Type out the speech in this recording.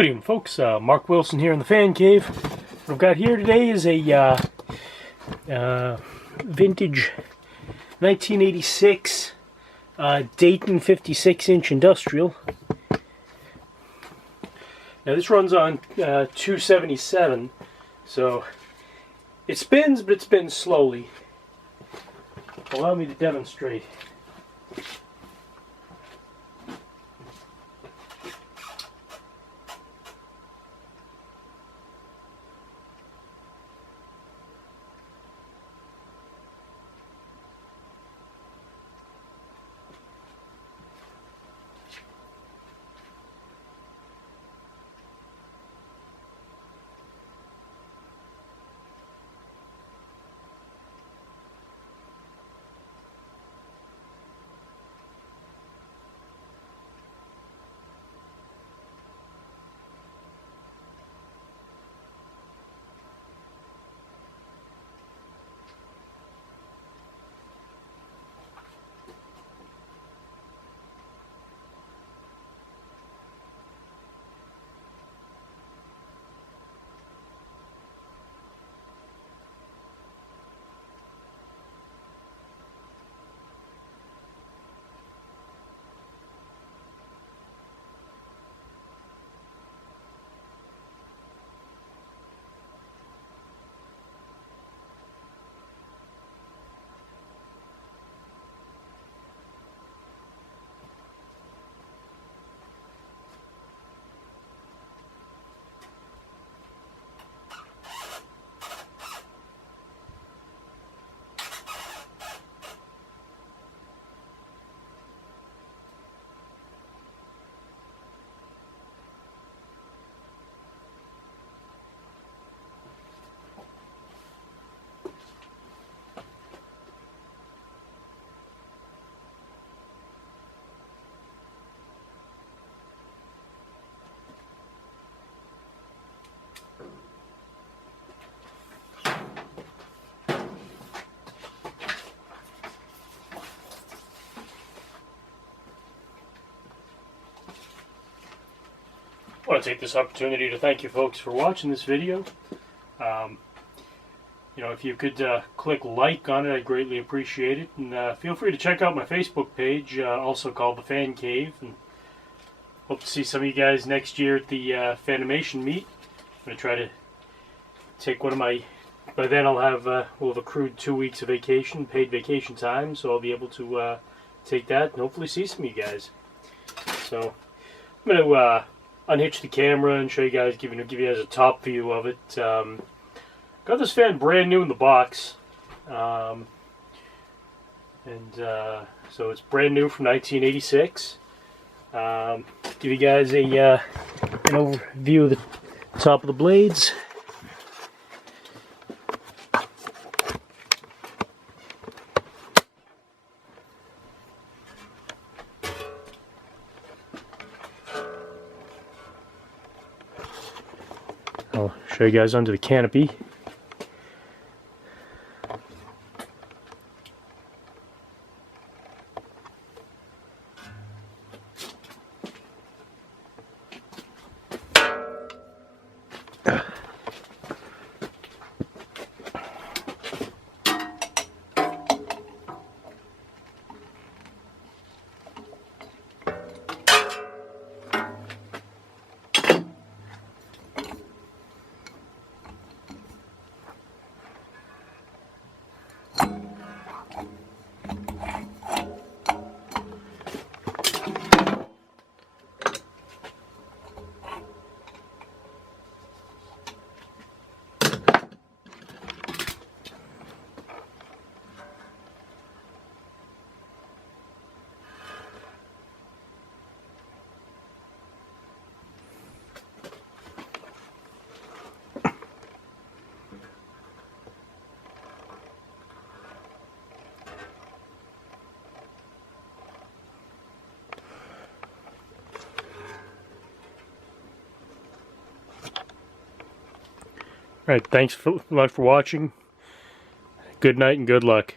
Good evening, folks. Mark Wilson here in the Fan Cave. What I've got here today is a vintage 1986 Dayton 56-inch Industrial. Now this runs on 277, so it spins, but it spins slowly. Allow me to demonstrate. I want to take this opportunity to thank you folks for watching this video. If you could click like on it, I'd greatly appreciate it. And feel free to check out my Facebook page, also called The Fan Cave. And hope to see some of you guys next year at the Fanimation meet. I'm going to try to take one of my... By then I'll have, we'll have accrued 2 weeks of vacation, paid vacation time, so I'll be able to take that and hopefully see some of you guys. So I'm going to... unhitch the camera and show you guys, give you guys a top view of it. Got this fan brand new in the box, so it's brand new from 1986. Give you guys an overview of the top of the blades. I'll show you guys under the canopy. Alright, thanks a lot for watching. Good night and good luck.